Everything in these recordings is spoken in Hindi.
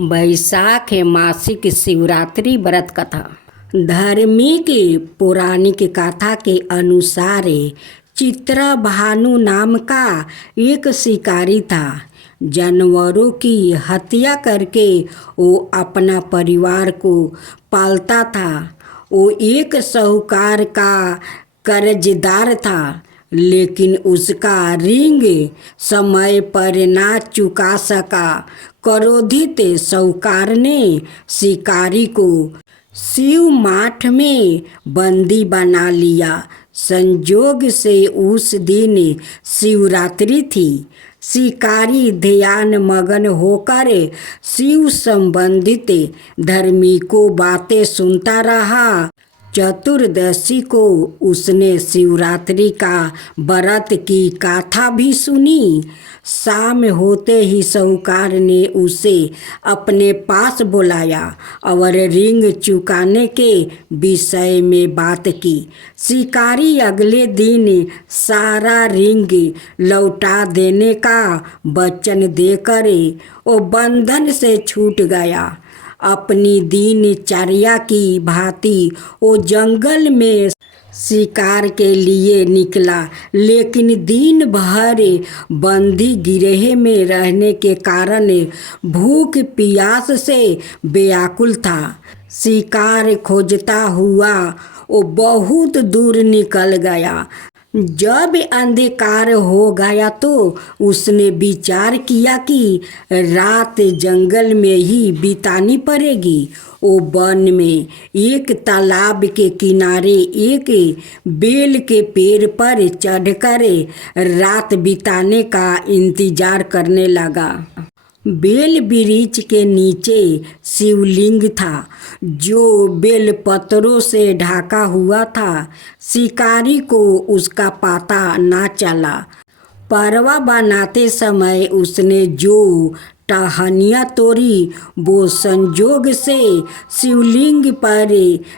वैशाख मासिक शिवरात्रि व्रत कथा। धार्मिक पौराणिक कथा के अनुसार चित्रभानु नाम का एक शिकारी था। जानवरों की हत्या करके वो अपना परिवार को पालता था। वो एक साहूकार का कर्जदार था, लेकिन उसका ऋण समय पर ना चुका सका। क्रोधित साहूकार ने शिकारी को शिव मठ में बंदी बना लिया। संयोग से उस दिन शिवरात्रि थी। शिकारी ध्यान मगन होकर शिव संबंधित धार्मिकों बातें सुनता रहा। चतुर्दशी को उसने शिवरात्रि का व्रत की कथा भी सुनी। शाम होते ही साहूकार ने उसे अपने पास बुलाया और ऋण चुकाने के विषय में बात की। शिकारी अगले दिन सारा ऋण लौटा देने का वचन देकर वो बंधन से छूट गया। अपनी दिनचर्या की भांति वो जंगल में शिकार के लिए निकला, लेकिन दिन भर बंदी गिरह में रहने के कारण भूख प्यास से व्याकुल था। शिकार खोजता हुआ वो बहुत दूर निकल गया। जब अंधकार हो गया तो उसने विचार किया कि रात जंगल में ही बितानी पड़ेगी। वो वन में एक तालाब के किनारे एक बेल के पेड़ पर चढ़कर रात बिताने का इंतजार करने लगा। बेल वृक्ष के नीचे शिवलिंग था, जो बेल पत्रों से ढका हुआ था। शिकारी को उसका पता ना चला। परवा बनाते समय उसने जो टहनियाँ तोड़ी वो संजोग से शिवलिंग पर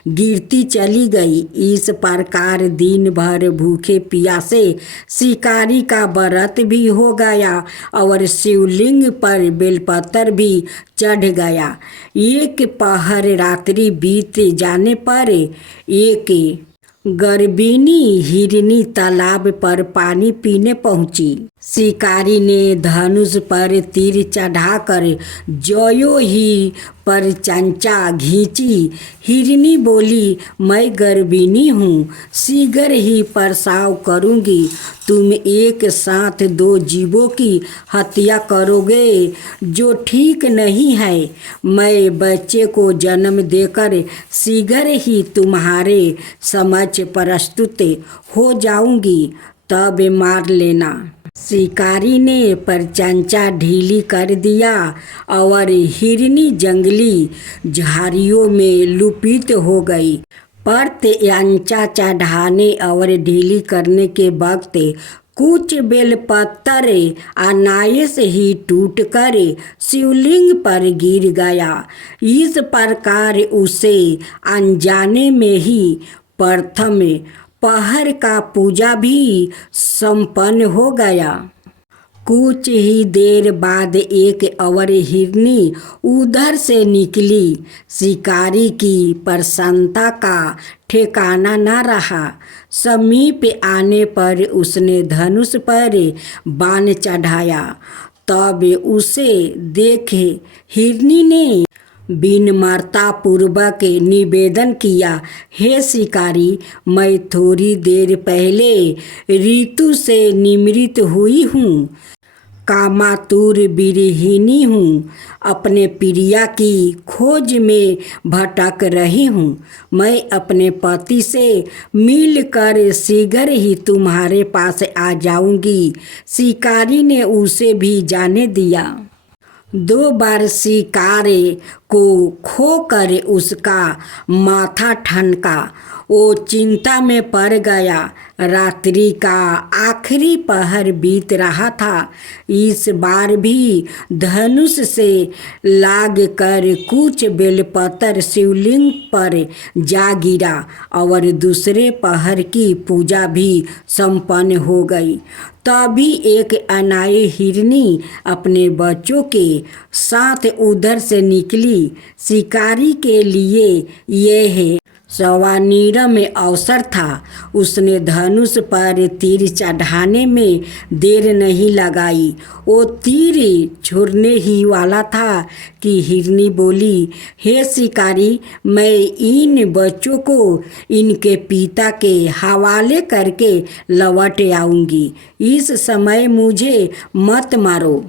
गिरती चली गई। इस प्रकार दिन भर भूखे प्यासे शिकारी का व्रत भी हो गया और शिवलिंग पर बेलपत्र भी चढ़ गया। एक पहर रात्रि बीत जाने पर एक गर्भिणी हिरनी तालाब पर पानी पीने पहुंची। शिकारी ने धनुष पर तीर चढ़ाकर ज्यों ही पर चंचा घींची। हिरनी बोली, मैं गर्भिणी हूँ, शीघ्र ही प्रसव करूँगी। तुम एक साथ दो जीवों की हत्या करोगे, जो ठीक नहीं है। मैं बच्चे को जन्म देकर शीघ्र ही तुम्हारे समक्ष प्रस्तुत हो जाऊँगी, तब मार लेना। शिकारी ने परचंचा ढीली कर दिया और हिरनी जंगली झाड़ियों में लुप्त हो गई। परचंचा चढ़ाने और ढीली करने के वक्त कुछ बेलपत्र अनायास ही टूटकर शिवलिंग पर गिर गया। इस प्रकार उसे अनजाने में ही प्रथम पहर का पूजा भी संपन्न हो गया। कुछ ही देर बाद एक और हिरनी उधर से निकली। शिकारी की प्रसन्नता का ठिकाना न रहा। समीप आने पर उसने धनुष पर बाण चढ़ाया। तब उसे देखे हिरनी ने विनम्रता पूर्वक निवेदन किया, हे शिकारी, मैं थोड़ी देर पहले ऋतु से निमृत हुई हूँ। कामातुर विरहिणी हूँ। अपने प्रिया की खोज में भटक रही हूँ। मैं अपने पति से मिलकर शीघ्र ही तुम्हारे पास आ जाऊँगी। शिकारी ने उसे भी जाने दिया। 2 बार शिकार को खोकर उसका माथा ठनका। वो चिंता में पड़ गया। रात्रि का आखिरी पहर बीत रहा था। इस बार भी धनुष से लाग कर कुछ बेलपत्र शिवलिंग पर जा गिरा और दूसरे पहर की पूजा भी संपन्न हो गई। तभी एक अनाई हिरनी अपने बच्चों के साथ उधर से निकली। शिकारी के लिए यह सवानीरा में अवसर था। उसने धनुष पर तीर चढ़ाने में देर नहीं लगाई। वो तीर छोड़ने ही वाला था कि हिरनी बोली, हे शिकारी, मैं इन बच्चों को इनके पिता के हवाले करके लौट आऊंगी। इस समय मुझे मत मारो।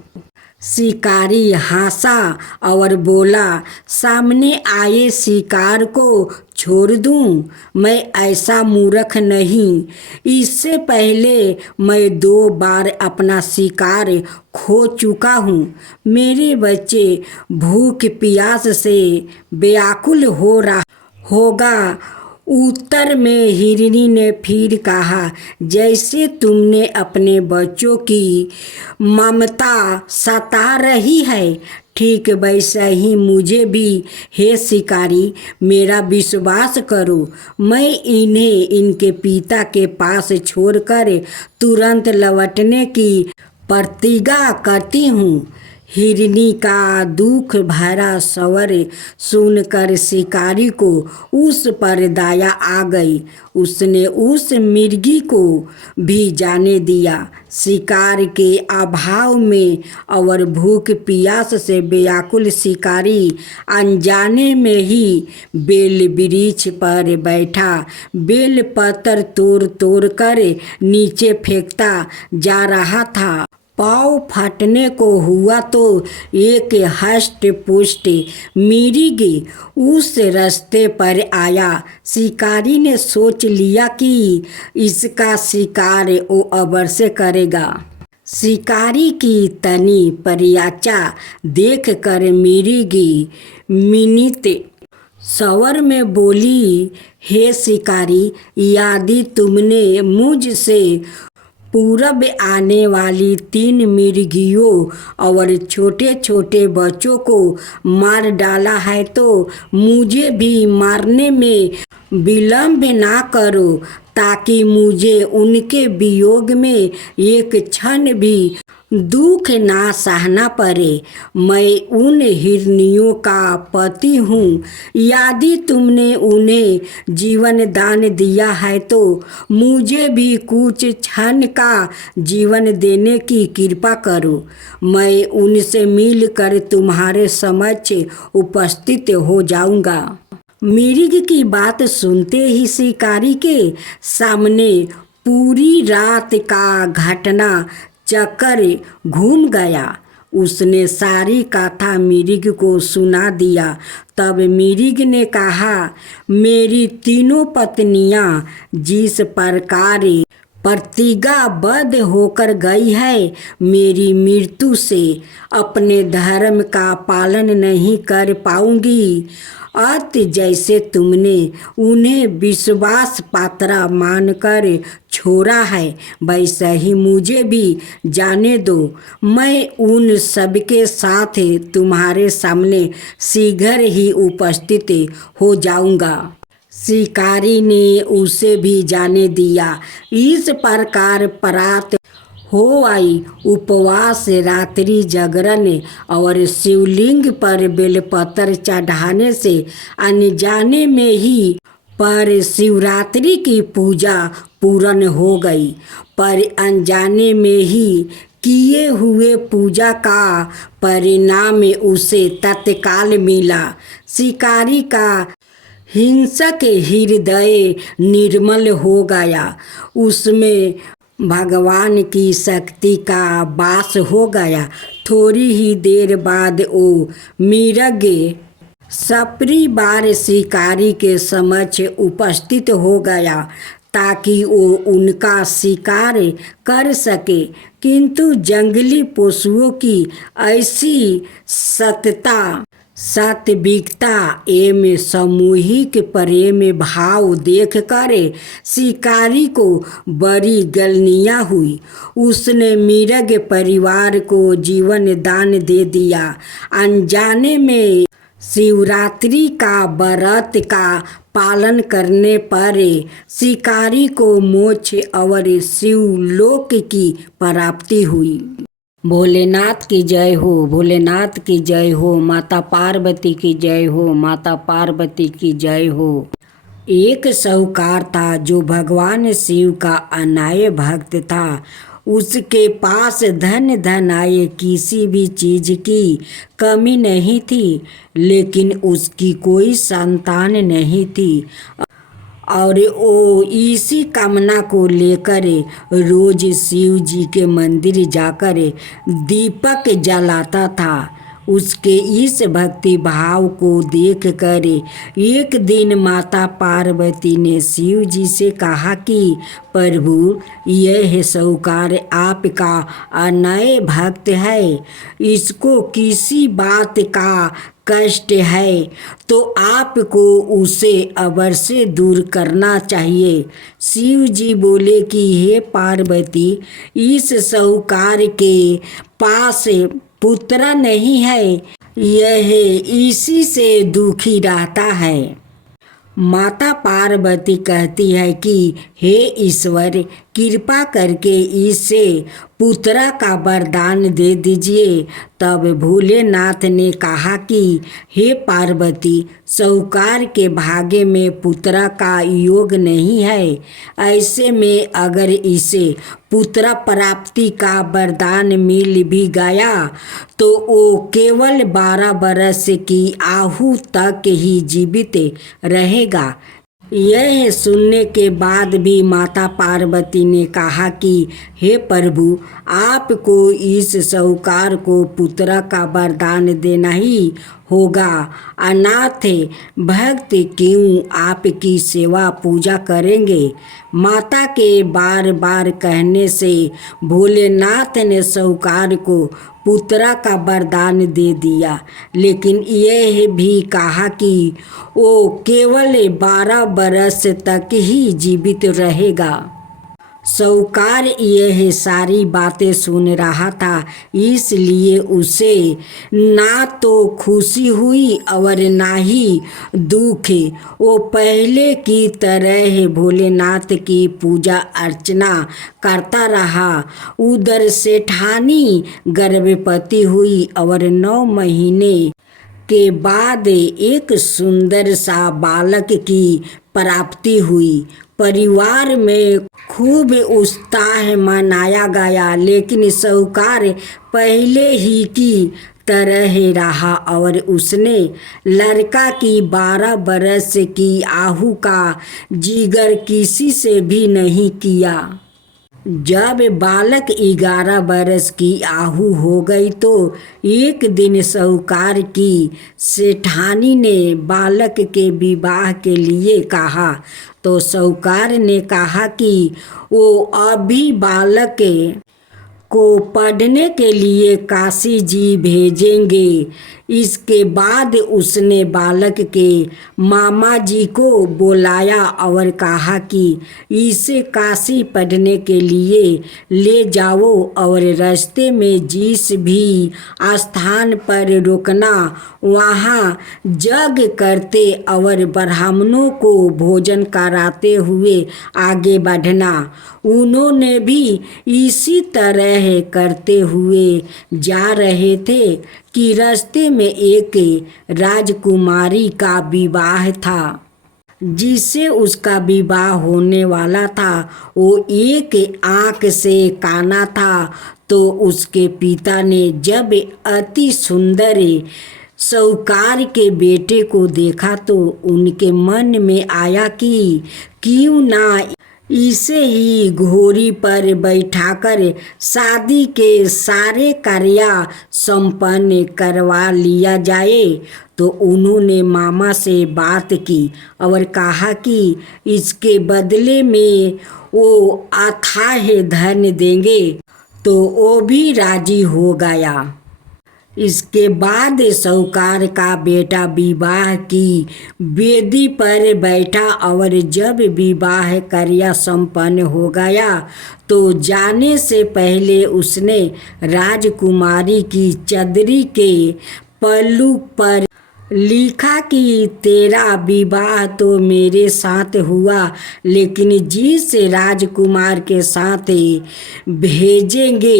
शिकारी हंसा और बोला, सामने आए शिकार को छोड़ दूं? मैं ऐसा मूर्ख नहीं। इससे पहले मैं 2 बार अपना शिकार खो चुका हूँ। मेरे बच्चे भूख प्यास से व्याकुल हो रहा होगा। उत्तर में हिरनी ने फिर कहा, जैसे तुमने अपने बच्चों की ममता सता रही है, ठीक वैसा ही मुझे भी। हे शिकारी, मेरा विश्वास करो, मैं इन्हें इनके पिता के पास छोड़कर तुरंत लौटने की प्रतिज्ञा करती हूँ। हिरनी का दुख भरा स्वर सुनकर शिकारी को उस पर दया आ गई। उसने उस मिर्गी को भी जाने दिया। शिकार के अभाव में और भूख प्यास से व्याकुल शिकारी अनजाने में ही बेल वृक्ष पर बैठा बेल पत्र तोड़ तोड़ कर नीचे फेंकता जा रहा था। पाँव फटने को हुआ तो एक हष्ट पुष्ट मिर्ग उस रास्ते पर आया। शिकारी ने सोच लिया कि इसका शिकार वो अवश्य करेगा। शिकारी की तनी प्रयाचा देखकर मिर्ग मिनित स्वर में बोली, हे शिकारी, यदि तुमने मुझसे पूरब आने वाली 3 मिर्गियों और छोटे छोटे बच्चों को मार डाला है तो मुझे भी मारने में विलंब ना करो, ताकि मुझे उनके वियोग में एक क्षण भी दुख ना सहना पड़े। मैं उन हिरनियों का पति हूँ। यदि तुमने उन्हें जीवन दान दिया है तो मुझे भी कुछ क्षण का जीवन देने की कृपा करो। मैं उनसे मिलकर तुम्हारे समक्ष उपस्थित हो जाऊँगा। मिर्ग की बात सुनते ही शिकारी के सामने पूरी रात का घटना चक्कर घूम गया। उसने सारी कथा मिर्ग को सुना दिया। तब मिर्ग ने कहा, मेरी 3 पत्नियां जिस प्रकार प्रतिज्ञाबद्ध होकर गई है, मेरी मृत्यु से अपने धर्म का पालन नहीं कर पाऊंगी। अत जैसे तुमने उन्हें विश्वास पात्र मानकर छोड़ा है, वैसा ही मुझे भी जाने दो। मैं उन सबके साथ तुम्हारे सामने शीघ्र ही उपस्थित हो जाऊंगा। शिकारी ने उसे भी जाने दिया। इस प्रकार प्रात हो आई। उपवास, रात्रि जागरण और शिवलिंग पर बेलपत्र चढ़ाने से अनजाने में ही पर शिवरात्रि की पूजा पूर्ण हो गई। पर अनजाने में ही किए हुए पूजा का परिणाम उसे तत्काल मिला। शिकारी का हिंसक हृदय निर्मल हो गया। उसमें भगवान की शक्ति का वास हो गया। थोड़ी ही देर बाद वो मिर्ग सपरिवार शिकारी के समक्ष उपस्थित हो गया ताकि वो उनका शिकार कर सके। किंतु जंगली पशुओं की ऐसी सतता सात्विकता एवं सामूहिक प्रेम भाव देख कर शिकारी को बड़ी गलनिया हुई। उसने मृग परिवार को जीवन दान दे दिया। अनजाने में शिवरात्रि का व्रत का पालन करने पर शिकारी को मोक्ष और शिवलोक की प्राप्ति हुई। भोलेनाथ की जय हो, भोलेनाथ की जय हो, माता पार्वती की जय हो, माता पार्वती की जय हो। एक साहूकार था जो भगवान शिव का अनाय भक्त था। उसके पास धन आए किसी भी चीज की कमी नहीं थी, लेकिन उसकी कोई संतान नहीं थी और वो इसी कामना को लेकर रोज शिव जी के मंदिर जाकर दीपक जलाता था। उसके इस भक्ति भाव को देखकर एक दिन माता पार्वती ने शिव जी से कहा कि प्रभु, यह साहूकार आपका अनय भक्त है, इसको किसी बात का कष्ट है तो आपको उसे अवश्य दूर करना चाहिए। शिव जी बोले कि हे पार्वती, इस साहूकार के पास पुत्र नहीं है, यह इसी से दुखी रहता है। माता पार्वती कहती है कि हे ईश्वर, कृपा करके इसे पुत्र का वरदान दे दीजिए। तब भोलेनाथ ने कहा कि हे पार्वती, साहूकार के भाग्य में पुत्र का योग नहीं है। ऐसे में अगर इसे पुत्र प्राप्ति का वरदान मिल भी गया तो वो केवल 12 बरस की आयु तक ही जीवित रहेगा। यह सुनने के बाद भी माता पार्वती ने कहा कि हे प्रभु, आपको इस साहूकार को पुत्र का वरदान देना ही होगा। अनाथ भक्त क्यों आपकी सेवा पूजा करेंगे। माता के बार बार कहने से भोलेनाथ ने साहूकार को पुत्र का वरदान दे दिया, लेकिन यह भी कहा कि वो केवल 12 बरस तक ही जीवित रहेगा। साहूकार यह सारी बातें सुन रहा था, इसलिए उसे ना तो खुशी हुई और ना ही दुख। वो पहले की तरह भोलेनाथ की पूजा अर्चना करता रहा। उधर सेठानी गर्भवती हुई और 9 महीने के बाद एक सुंदर सा बालक की प्राप्ति हुई। परिवार में खूब उत्साह मनाया गया, लेकिन साहूकार पहले ही की तरह रहा और उसने लड़का की 12 बरस की आयु का जिक्र किसी से भी नहीं किया। जब बालक 11 बरस की आयु हो गई तो एक दिन साहूकार की सेठानी ने बालक के विवाह के लिए कहा। तो साहूकार ने कहा कि वो अभी बालक को पढ़ने के लिए काशी जी भेजेंगे। इसके बाद उसने बालक के मामा जी को बुलाया और कहा कि इसे काशी पढ़ने के लिए ले जाओ और रास्ते में जिस भी स्थान पर रुकना, वहाँ यज्ञ करते और ब्राह्मणों को भोजन कराते हुए आगे बढ़ना। उन्होंने भी इसी तरह करते हुए जा रहे थे कि रास्ते में एक राजकुमारी का विवाह था। जिससे उसका विवाह होने वाला था वो एक आँख से काना था। तो उसके पिता ने जब अति सुंदर साहूकार के बेटे को देखा तो उनके मन में आया कि क्यों ना इसे ही घोड़ी पर बैठाकर शादी के सारे कार्य संपन्न करवा लिया जाए। तो उन्होंने मामा से बात की और कहा कि इसके बदले में वो अथाह धन देंगे। तो वो भी राजी हो गया। इसके बाद साहूकार का बेटा विवाह की वेदी पर बैठा और जब विवाह क्रिया संपन्न हो गया तो जाने से पहले उसने राजकुमारी की चदरी के पल्लू पर लिखा कि तेरा विवाह तो मेरे साथ हुआ, लेकिन जिस राजकुमार के साथ भेजेंगे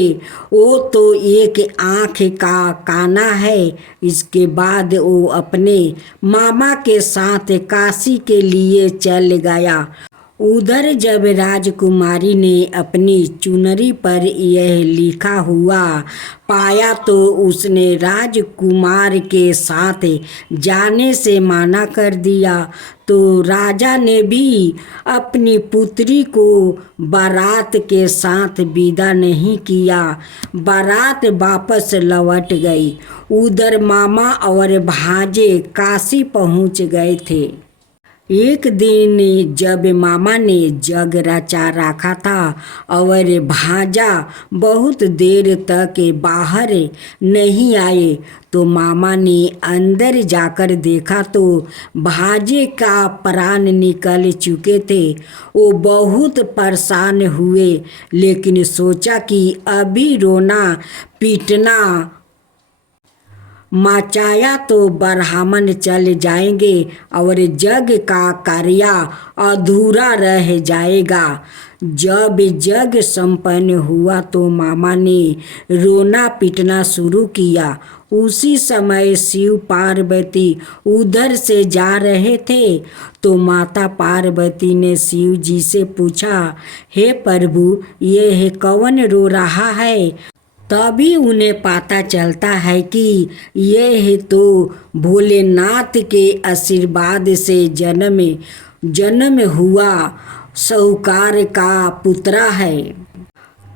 वो तो एक आँख का काना है। इसके बाद वो अपने मामा के साथ काशी के लिए चल गया। उधर जब राजकुमारी ने अपनी चुनरी पर यह लिखा हुआ पाया तो उसने राजकुमार के साथ जाने से मना कर दिया। तो राजा ने भी अपनी पुत्री को बारात के साथ विदा नहीं किया। बारात वापस लौट गई। उधर मामा और भांजे काशी पहुंच गए थे। एक दिन जब मामा ने जग रचा रखा था और भांजा बहुत देर तक बाहर नहीं आए तो मामा ने अंदर जाकर देखा तो भांजे का प्राण निकल चुके थे। वो बहुत परेशान हुए, लेकिन सोचा कि अभी रोना पीटना मचाया तो ब्राह्मण चल जाएंगे और जग का कार्य अधूरा रह जाएगा। जब जग संपन्न हुआ तो मामा ने रोना पीटना शुरू किया। उसी समय शिव पार्वती उधर से जा रहे थे तो माता पार्वती ने शिव जी से पूछा, हे प्रभु, ये कौन रो रहा है? तभी उन्हें पता चलता है कि यह तो भोलेनाथ के आशीर्वाद से जन्म हुआ साहूकार का पुत्र है।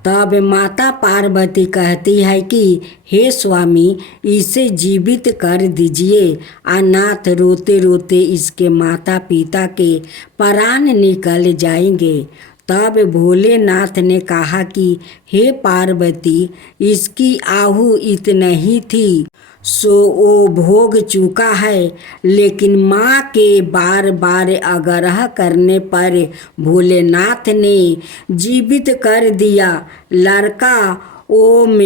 तब माता पार्वती कहती है कि हे स्वामी, इसे जीवित कर दीजिए। अनाथ रोते रोते इसके माता पिता के प्राण निकल जाएंगे। तब भोलेनाथ ने कहा कि हे पार्वती, इसकी आहु इतना ही थी सो वो भोग चुका है। लेकिन माँ के बार बार आग्रह करने पर भोलेनाथ ने जीवित कर दिया। लड़का ओम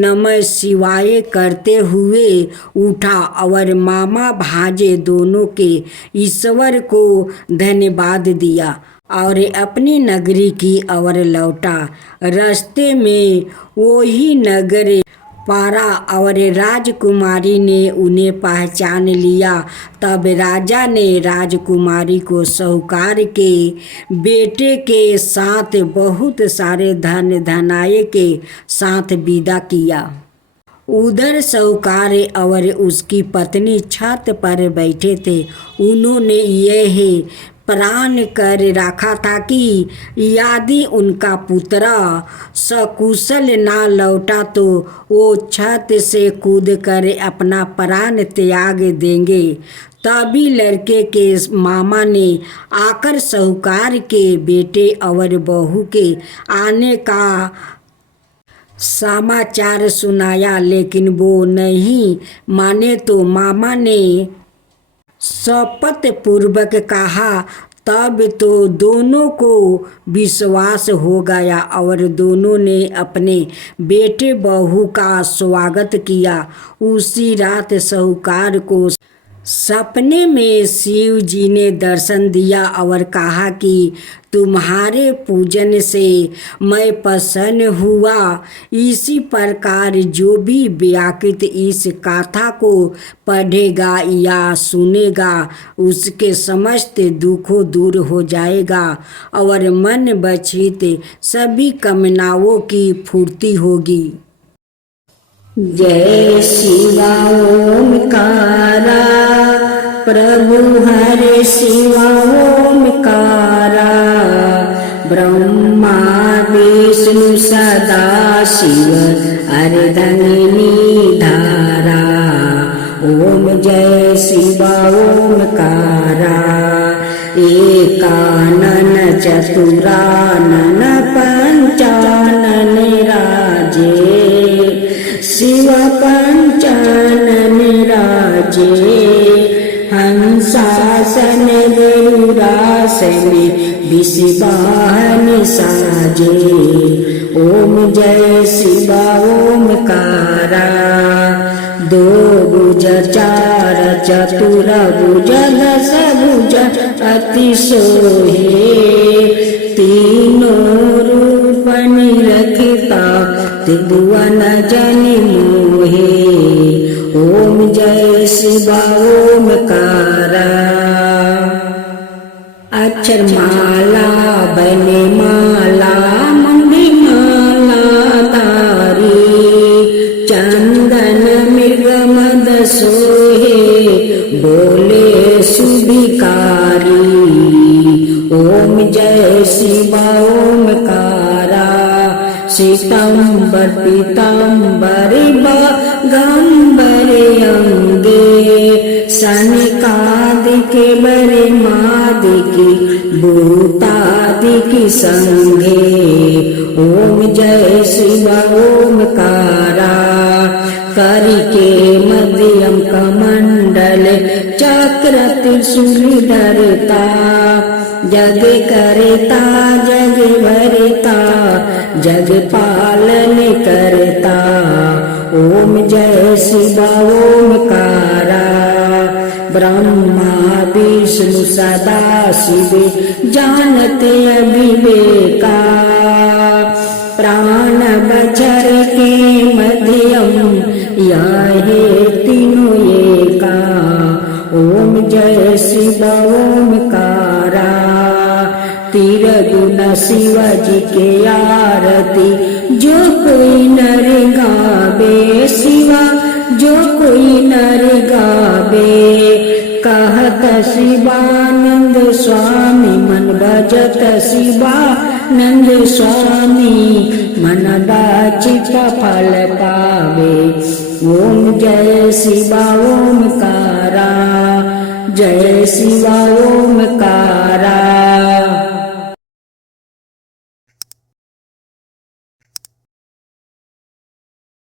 नमः शिवाय करते हुए उठा और मामा भांजे दोनों के ईश्वर को धन्यवाद दिया और अपनी नगरी की ओर लौटा। रास्ते में वही नगर पारा और राजकुमारी ने उन्हें पहचान लिया। तब राजा ने राजकुमारी को साहूकार के बेटे के साथ बहुत सारे धन धनाये के साथ विदा किया। उधर साहूकार और उसकी पत्नी छत पर बैठे थे। उन्होंने यह प्रण कर रखा था कि यदि उनका पुत्र सकुशल ना लौटा तो वो छत से कूद कर अपना प्राण त्याग देंगे। तभी लड़के के मामा ने आकर साहूकार के बेटे और बहू के आने का समाचार सुनाया, लेकिन वो नहीं माने तो मामा ने शपथ पूर्वक कहा। तब तो दोनों को विश्वास हो गया और दोनों ने अपने बेटे बहू का स्वागत किया। उसी रात साहूकार को सपने में शिव जी ने दर्शन दिया और कहा कि तुम्हारे पूजन से मैं प्रसन्न हुआ। इसी प्रकार जो भी व्याकृत इस कथा को पढ़ेगा या सुनेगा उसके समस्त दुखों दूर हो जाएगा और मन बचित सभी कामनाओं की पूर्ति होगी। जय शिवा ओमकारा, प्रभु हरे शिवा ओमकारा। ब्रह्मा विष्णु सदा शिव अर्धंगिनी धारा। ओम जय शिवा ओमकारा। एकानन चतुरानन पंचानन राजे। शिव कंचन राजे हंसासन गरुड़ास में विषवाहन साजे। ओम जय शिव ओमकारा दो भुज चार चतुर भुज दस भुज अति सोहे तीनों रूप निरखता त्रिभुवन जन मोहे। ओम जय शिव ओमकारा अक्षर माला बने माला मंडी माला धारी चंदन मृग मद सोहे बोले सुभिकारी। ओम जय शिव ओमकारा श्वेतांबर पीतांबर गंबर अंगे सनकादिक बरे मादिकी भूतादिकी संगे। ओम जय शिव ओमकारा करिके मध्यम कमंडल चक्र त्रिशूल धरता जग करता जग भरता जग पालन करता। ओम जय शिव ओमकारा ब्रह्मा विष्णु सदा शिव जानते अविवेका प्राण बचर के मध्यम यह तीनों एका। ओम जय शिव ओमकारा तीर गुण शिव जी के आरती जो कोई नर गावे शिवा जो कोई नर गावे। कहत शिवानंद स्वामी मन भजत शिवानंद स्वामी मन वांछित फल पावे। ओम जय शिव ओमकारा जय शिव ओमकारा।